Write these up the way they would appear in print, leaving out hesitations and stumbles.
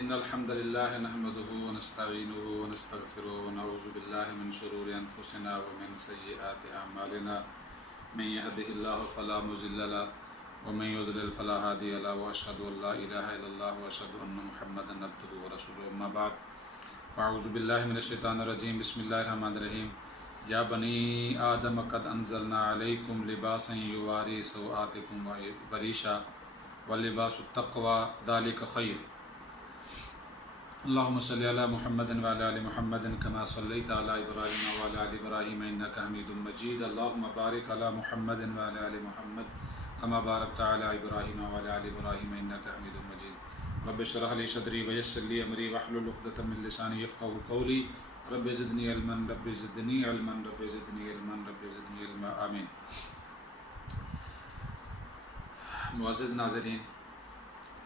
إن الحمد لله نحمده ونستعينه ونستغفره ونعوذ بالله من شرور أنفسنا ومن سيئات أعمالنا من يهده الله فلا مضل له ومن يضلل فلا هادي له وأشهد أن لا إله إلا الله وأشهد أن محمدا عبده ورسوله أما بعد فأعوذ بالله من الشيطان الرجيم بسم الله الرحمن الرحيم يا بني آدم قد أنزلنا عليكم لباسا يواري سوآتكم وريشا ولباس التقوى ذلك خير اللهم صل على محمد وعلى آل محمد كما صليت على إبراهيم وعلى آل إبراهيم إنك حميد مجيد اللهم بارك على محمد وعلى آل محمد كما باركت على إبراهيم وعلى آل إبراهيم إنك حميد مجيد رب اشرح لي صدري ويسر لي أمري واحلل عقدة من لساني يفقهوا قولي رب زدني علما رب زدني علما رب زدني علما رب زدني علما آمین۔ معزز ناظرین،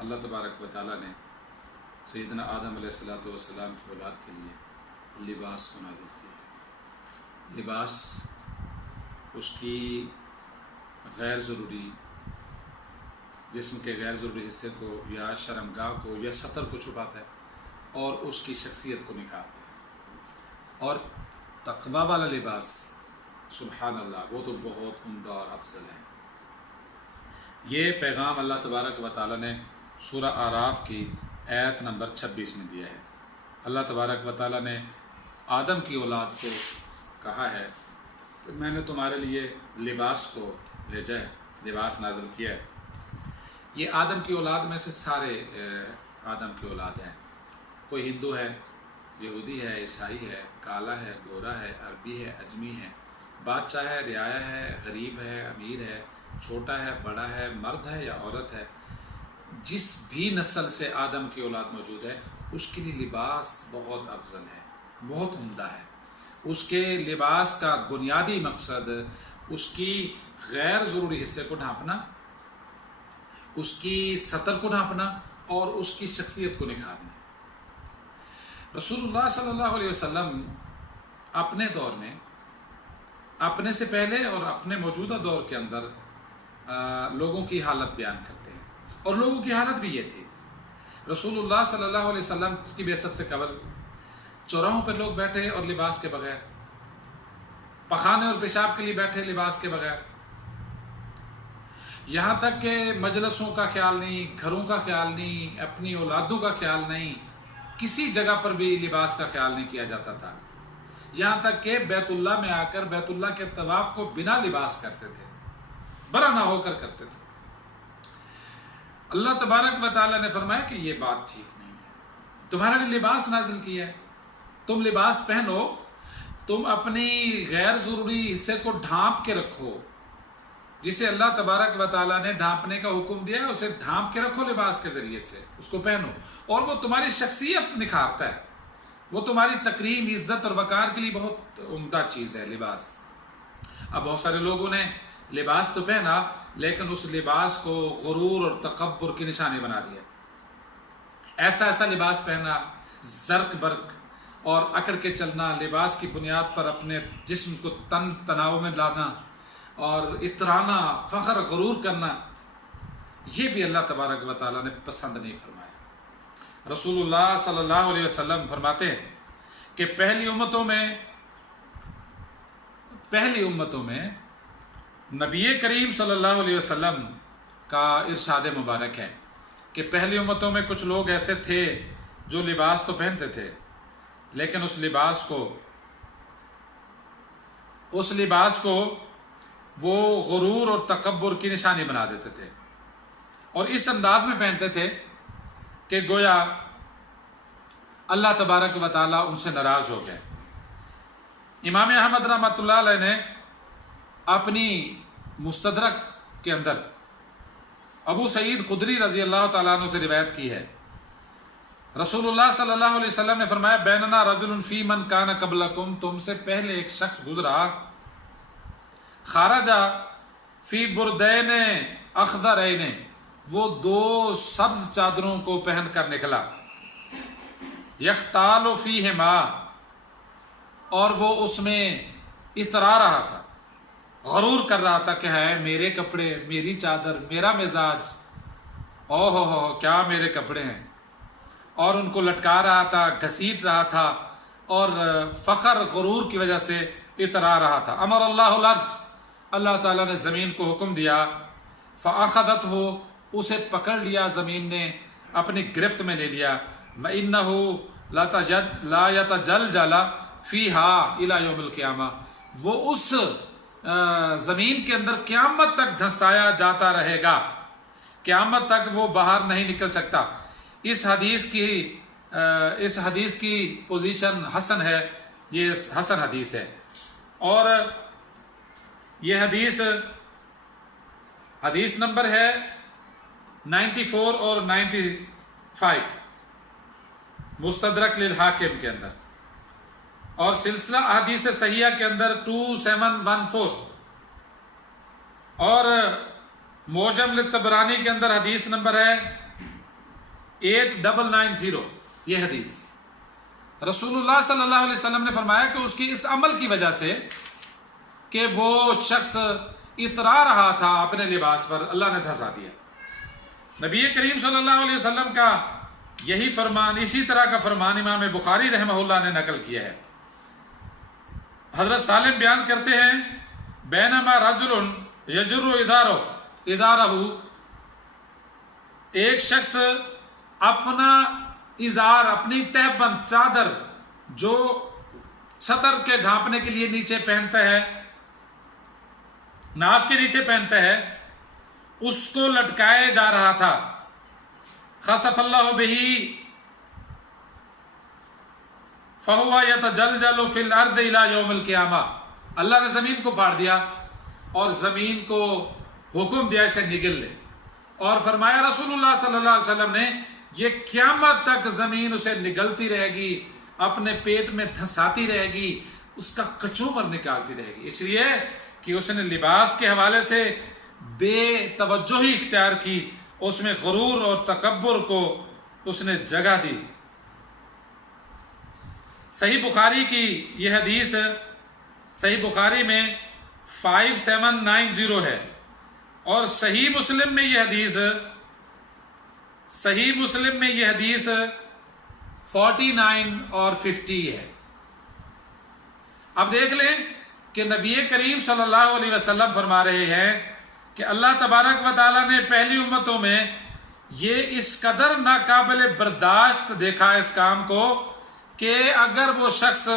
اللہ تبارک و تعالیٰ نے سیدنا آدم علیہ السلام کی اولاد کے لیے لباس کو نازل کیا۔ لباس اس کی غیر ضروری جسم کے غیر ضروری حصے کو یا شرمگاہ کو یا سطر کو چھپاتا ہے اور اس کی شخصیت کو نکھارتا ہے۔ اور تقوی والا لباس سبحان اللہ وہ تو بہت عمدہ اور افضل ہے۔ یہ پیغام اللہ تبارک و تعالیٰ نے سورہ اعراف کی آیت نمبر 26 میں دیا ہے۔ اللہ تبارک و تعالیٰ نے آدم کی اولاد کو کہا ہے کہ میں نے تمہارے لیے لباس کو بھیجا ہے، لباس نازل کیا ہے۔ یہ آدم کی اولاد میں سے سارے آدم کی اولاد ہیں۔ کوئی ہندو ہے، یہودی ہے، عیسائی ہے، کالا ہے، گورا ہے، عربی ہے، اجمی ہے، بادشاہ ہے، رعایا ہے، غریب ہے، امیر ہے، چھوٹا ہے، بڑا ہے، مرد ہے یا عورت ہے، جس بھی نسل سے آدم کی اولاد موجود ہے اس کے لیے لباس بہت افضل ہے، بہت عمدہ ہے۔ اس کے لباس کا بنیادی مقصد اس کی غیر ضروری حصے کو ڈھانپنا، اس کی سطر کو ڈھانپنا اور اس کی شخصیت کو نکھارنا۔ رسول اللہ صلی اللہ علیہ وسلم اپنے دور میں، اپنے سے پہلے اور اپنے موجودہ دور کے اندر لوگوں کی حالت بیان کرتے ہیں، اور لوگوں کی حالت بھی یہ تھی۔ رسول اللہ صلی اللہ علیہ وسلم کی بعثت سے قبل چوراہوں پر لوگ بیٹھے اور لباس کے بغیر، پخانے اور پیشاب کے لیے بیٹھے لباس کے بغیر، یہاں تک کہ مجلسوں کا خیال نہیں، گھروں کا خیال نہیں، اپنی اولادوں کا خیال نہیں، کسی جگہ پر بھی لباس کا خیال نہیں کیا جاتا تھا۔ یہاں تک کہ بیت اللہ میں آ کر بیت اللہ کے طواف کو بنا لباس کرتے تھے، برا نہ ہو کر کرتے تھے۔ اللہ تبارک و تعالیٰ نے فرمایا کہ یہ بات ٹھیک نہیں ہے، تمہارے لیے لباس نازل کیا ہے، تم لباس پہنو، تم اپنی غیر ضروری حصے کو ڈھانپ کے رکھو، جسے اللہ تبارک و تعالیٰ نے ڈھانپنے کا حکم دیا ہے اسے ڈھانپ کے رکھو لباس کے ذریعے سے، اس کو پہنو، اور وہ تمہاری شخصیت نکھارتا ہے، وہ تمہاری تکریم، عزت اور وقار کے لیے بہت عمدہ چیز ہے لباس۔ اب بہت سارے لوگوں نے لباس تو پہنا لیکن اس لباس کو غرور اور تکبر کی نشانی بنا دیا۔ ایسا لباس پہنا، زرق برق اور اکڑ کے چلنا، لباس کی بنیاد پر اپنے جسم کو تناؤ میں لانا اور اترانا، فخر غرور کرنا، یہ بھی اللہ تبارک و تعالیٰ نے پسند نہیں فرمایا۔ رسول اللہ صلی اللہ علیہ وسلم فرماتے ہیں کہ پہلی امتوں میں نبی کریم صلی اللہ علیہ وسلم کا ارشاد مبارک ہے کہ پہلی امتوں میں کچھ لوگ ایسے تھے جو لباس تو پہنتے تھے لیکن اس لباس کو وہ غرور اور تکبر کی نشانی بنا دیتے تھے، اور اس انداز میں پہنتے تھے کہ گویا اللہ تبارک و تعالیٰ ان سے ناراض ہو گئے۔ امام احمد رحمۃ اللہ علیہ نے اپنی مستدرک کے اندر ابو سعید خدری رضی اللہ تعالیٰ عنہ سے روایت کی ہے، رسول اللہ صلی اللہ علیہ وسلم نے فرمایا بیننا رجل فی من کان قبلکم، تم سے پہلے ایک شخص گزرا، خارجا فی بردین اخضرین، وہ دو سبز چادروں کو پہن کر نکلا، یختال فیہما، اور وہ اس میں اترا رہا تھا، غرور کر رہا تھا کہ ہے میرے کپڑے، میری چادر، میرا مزاج، او ہو کیا میرے کپڑے ہیں۔ اور ان کو لٹکا رہا تھا، گھسیٹ رہا تھا اور فخر غرور کی وجہ سے اترا رہا تھا۔ امر اللہ الارض، اللہ تعالیٰ نے زمین کو حکم دیا، فَأَخَذَتْهُ، اسے پکڑ لیا زمین نے، اپنی گرفت میں لے لیا، وَإِنَّهُ لَا يَتَجَلْجَلَ فِيهَا إِلَى يَوْمِ الْقِيَامَةِ، وہ اس زمین کے اندر قیامت تک دھنسایا جاتا رہے گا، قیامت تک وہ باہر نہیں نکل سکتا۔ اس حدیث کی پوزیشن حسن ہے، یہ حسن حدیث ہے، اور یہ حدیث نمبر ہے 94 اور 95 مستدرک للحاکم کے اندر، اور سلسلہ احادیث صحیحہ کے اندر 2714، اور معجم للطبرانی کے اندر حدیث نمبر ہے 8990۔ یہ حدیث رسول اللہ صلی اللہ علیہ وسلم نے فرمایا کہ اس کی اس عمل کی وجہ سے کہ وہ شخص اترا رہا تھا اپنے لباس پر، اللہ نے دھنسا دیا۔ نبی کریم صلی اللہ علیہ وسلم کا یہی فرمان، اسی طرح کا فرمان امام بخاری رحمہ اللہ نے نقل کیا ہے۔ حضرت سالم بیان کرتے ہیں، بینما رجل یجر ادارہ، ایک شخص اپنا ازار، اپنی تہ بند چادر جو سطر کے ڈھانپنے کے لیے نیچے پہنتا ہے، ناف کے نیچے پہنتا ہے، اس کو لٹکائے جا رہا تھا۔ خسف اللہ بہ فہو یتجلجل فی الارض الی یوم القیامہ، اللہ نے زمین کو پھاڑ دیا اور زمین کو حکم دیا اسے نگل لے، اور فرمایا رسول اللہ صلی اللہ علیہ وسلم نے، یہ قیامت تک زمین اسے نگلتی رہے گی، اپنے پیٹ میں دھنساتی رہے گی، اس کا کچوبر نکالتی رہے گی، اس لیے کہ اس نے لباس کے حوالے سے بے توجہی اختیار کی، اس میں غرور اور تکبر کو اس نے جگہ دی۔ صحیح بخاری کی یہ حدیث صحیح بخاری میں 5790 ہے، اور صحیح مسلم میں یہ حدیث 49 اور 50 ہے۔ اب دیکھ لیں کہ نبی کریم صلی اللہ علیہ وسلم فرما رہے ہیں کہ اللہ تبارک و تعالیٰ نے پہلی امتوں میں یہ اس قدر ناقابل برداشت دیکھا اس کام کو کہ اگر وہ شخص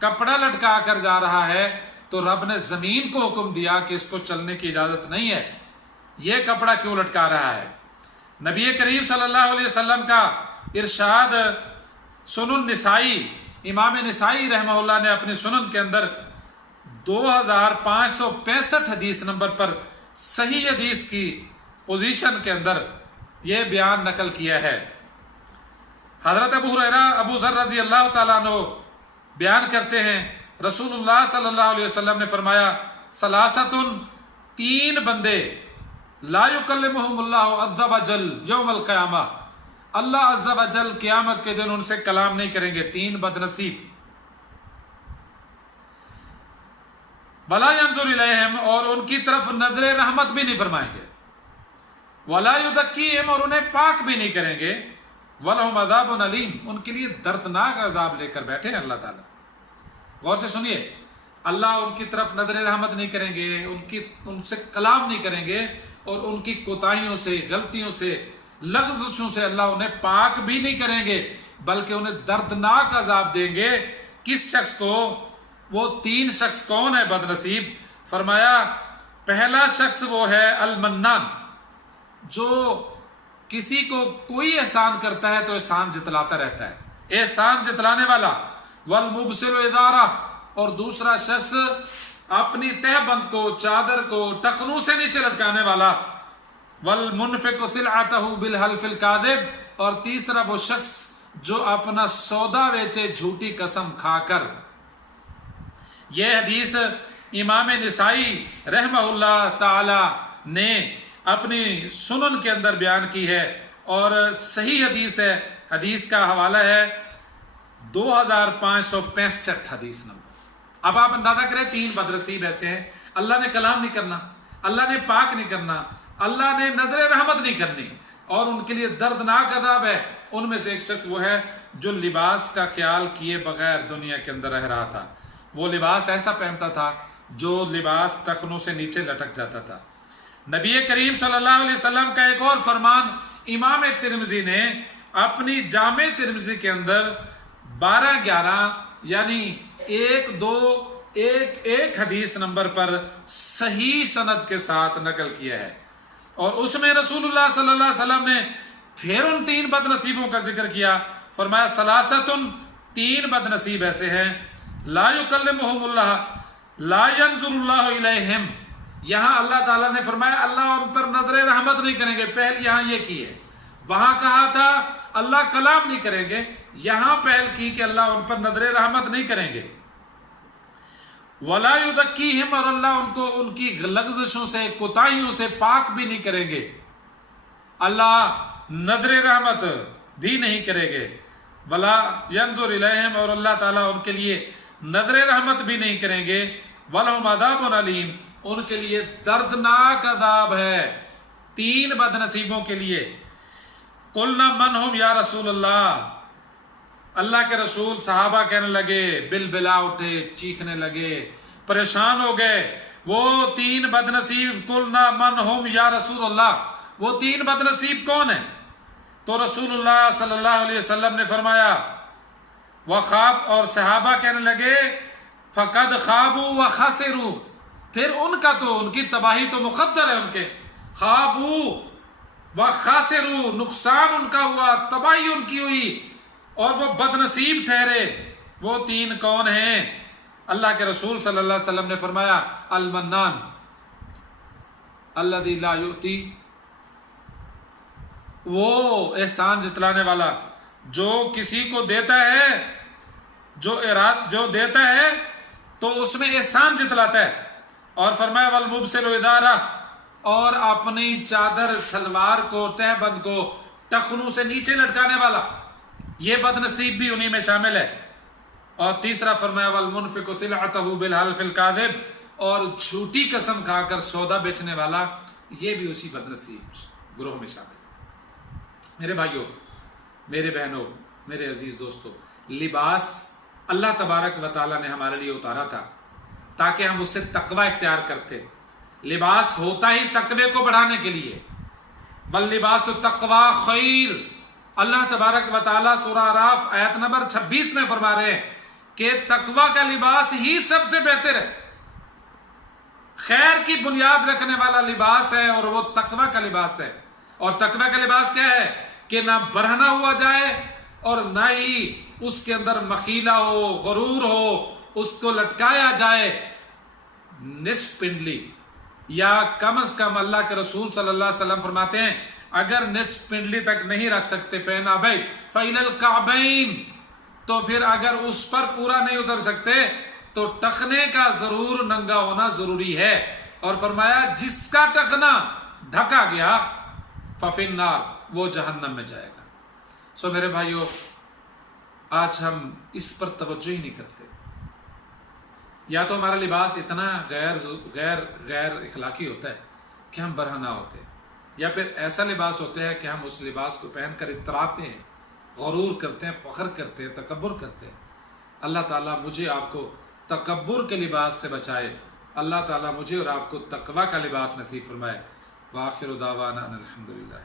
کپڑا لٹکا کر جا رہا ہے تو رب نے زمین کو حکم دیا کہ اس کو چلنے کی اجازت نہیں ہے، یہ کپڑا کیوں لٹکا رہا ہے۔ نبی کریم صلی اللہ علیہ وسلم کا ارشاد سنن نسائی، امام نسائی رحمہ اللہ نے اپنے سنن کے اندر 2565 حدیث نمبر پر صحیح حدیث کی پوزیشن کے اندر یہ بیان نقل کیا ہے۔ حضرت ابو ذر رضی اللہ تعالیٰ عنہ بیان کرتے ہیں، رسول اللہ صلی اللہ علیہ وسلم نے فرمایا، ثلاثۃ، تین بندے، لا یکلمہم اللہ عز وجل یوم القیامہ، اللہ عز وجل قیامت کے دن ان سے کلام نہیں کریں گے، تین بد نصیب، ولا ینظر الیہم، اور ان کی طرف نظر رحمت بھی نہیں فرمائیں گے، ولا یزکیہم، اور انہیں پاک بھی نہیں کریں گے، ولہم عذاب علیم، ان کے لیے دردناک عذاب لے کر بیٹھے ہیں اللہ تعالیٰ۔ غور سے سنیے، اللہ ان کی طرف نظر رحمت نہیں کریں گے، ان سے کلام نہیں کریں گے، اور ان کی کوتاہیوں سے، غلطیوں سے، لغزشوں سے اللہ انہیں پاک بھی نہیں کریں گے، بلکہ انہیں دردناک عذاب دیں گے۔ کس شخص کو؟ وہ تین شخص کون ہے بد نصیب؟ فرمایا پہلا شخص وہ ہے المنان، جو کسی کو کوئی احسان کرتا ہے تو احسان جتلاتا رہتا ہے، احسان جتلانے والا، والمبسل ادارہ، اور دوسرا شخص اپنی تہ بند کو، چادر کو ٹخنوں سے نیچے لٹکانے والا، والمنفق سلعتہ بالحلف الکاذب، اور تیسرا وہ شخص جو اپنا سودا بیچے جھوٹی قسم کھا کر۔ یہ حدیث امام نسائی رحمہ اللہ تعالی نے اپنی سنن کے اندر بیان کی ہے، اور صحیح حدیث ہے، حدیث کا حوالہ ہے 2565 حدیث نمبر۔ اب آپ اندازہ کریں، تین بد نصیب ایسے ہیں، اللہ نے کلام نہیں کرنا، اللہ نے پاک نہیں کرنا، اللہ نے نظر رحمت نہیں کرنی، اور ان کے لیے دردناک عذاب ہے۔ ان میں سے ایک شخص وہ ہے جو لباس کا خیال کیے بغیر دنیا کے اندر رہ رہا تھا۔ وہ لباس ایسا پہنتا تھا جو لباس ٹخنوں سے نیچے لٹک جاتا تھا۔ نبی کریم صلی اللہ علیہ وسلم کا ایک اور فرمان امام ترمذی نے اپنی جامع ترمذی کے اندر 12-11 یعنی ایک حدیث نمبر پر صحیح سند کے ساتھ نقل کیا ہے، اور اس میں رسول اللہ صلی اللہ علیہ وسلم نے پھر ان 3 بد نصیبوں کا ذکر کیا۔ فرمایا ثلاثۃ، 3 بد نصیب ایسے ہیں لا یکلمہم اللہ لا ینظر اللہ الیہم، یہاں اللہ تعالیٰ نے فرمایا اللہ ان پر نظر رحمت نہیں کریں گے، پہل یہاں یہ کی ہے، وہاں کہا تھا اللہ کلام نہیں کریں گے، یہاں پہل کی کہ اللہ ان پر نظر رحمت نہیں کریں گے۔ ولا یزکیہم، اور اللہ ان کو ان کی لغزشوں سے کوتاہیوں سے پاک بھی نہیں کریں گے، اللہ نظر رحمت بھی نہیں کریں گے۔ ولا ینظر الیہم، اور اللہ تعالیٰ ان کے لیے نظر رحمت بھی نہیں کریں گے۔ ولہم عذاب علیم، ان کے لیے دردناک عذاب ہے 3 بد نصیبوں کے لیے۔ قلنا من ہم یا رسول اللہ، اللہ کے رسول صحابہ کہنے لگے، بلبلا اٹھے، چیخنے لگے، پریشان ہو گئے، وہ 3 بد نصیب قلنا من ہم یا رسول اللہ، وہ 3 بد نصیب کون ہیں؟ تو رسول اللہ صلی اللہ علیہ وسلم نے فرمایا وخاب، اور صحابہ کہنے لگے فقد خوابوا وخسروا، پھر ان کا تو ان کی تباہی تو مقدر ہے، ان کے خوابوا وخسروا، نقصان ان کا ہوا، تباہی ان کی ہوئی، اور وہ بد نصیب ٹھہرے۔ وہ 3 کون ہیں؟ اللہ کے رسول صلی اللہ علیہ وسلم نے فرمایا المنان الذی لا یؤتی، وہ احسان جتلانے والا جو کسی کو دیتا ہے، جو دیتا ہے تو اس میں احسان جتلاتا ہے، اور فرمایا والمبسل ادارہ، اور اپنی چادر شلوار کو تہ بند کو ٹخنوں سے نیچے لٹکانے والا، یہ بد نصیب بھی انہی میں شامل ہے۔ اور تیسرا فرمایا والمنفق سلعتہ بالحلف الکاذب، اور جھوٹی قسم کھا کر سودا بیچنے والا، یہ بھی اسی بد نصیب گروہ میں شامل ہے۔ میرے بھائیوں، میرے بہنوں، میرے عزیز دوستوں، لباس اللہ تبارک و تعالیٰ نے ہمارے لیے اتارا تھا تاکہ ہم اس سے تقوی اختیار کرتے۔ لباس ہوتا ہی تقوی کو بڑھانے کے لیے، واللباس التقوی خیر، اللہ تبارک و تعالیٰ سورہ اعراف آیت نمبر 26 میں فرما رہے ہیں کہ تقوی کا لباس ہی سب سے بہتر ہے، خیر کی بنیاد رکھنے والا لباس ہے، اور وہ تقوی کا لباس ہے۔ اور تقوی کا لباس کیا ہے؟ کہ نہ برہنہ ہوا جائے اور نہ ہی اس کے اندر مخیلہ ہو، غرور ہو، اس کو لٹکایا جائے نصف پنڈلی، یا کم از کم اللہ کے رسول صلی اللہ علیہ وسلم فرماتے ہیں اگر نصف پنڈلی تک نہیں رکھ سکتے پہنا بھائی فَإِلَى الْكَعْبَيْن، تو پھر اگر اس پر پورا نہیں اتر سکتے تو ٹخنے کا ضرور ننگا ہونا ضروری ہے، اور فرمایا جس کا ٹخنا ڈھکا گیا فَفِي النَّارِ، وہ جہنم میں جائے گا۔ سو میرے بھائیوں، آج ہم اس پر توجہ ہی نہیں کرتے، یا تو ہمارا لباس اتنا غیر اخلاقی ہوتا ہے کہ ہم برہنہ ہوتے ہیں، یا پھر ایسا لباس ہوتا ہے کہ ہم اس لباس کو پہن کر اتراتے ہیں، غرور کرتے ہیں، فخر کرتے ہیں، تکبر کرتے ہیں۔ اللہ تعالیٰ مجھے آپ کو تکبر کے لباس سے بچائے، اللہ تعالیٰ مجھے اور آپ کو تقوی کا لباس نصیب فرمائے۔ وآخر دعوانا ان الحمدللہ۔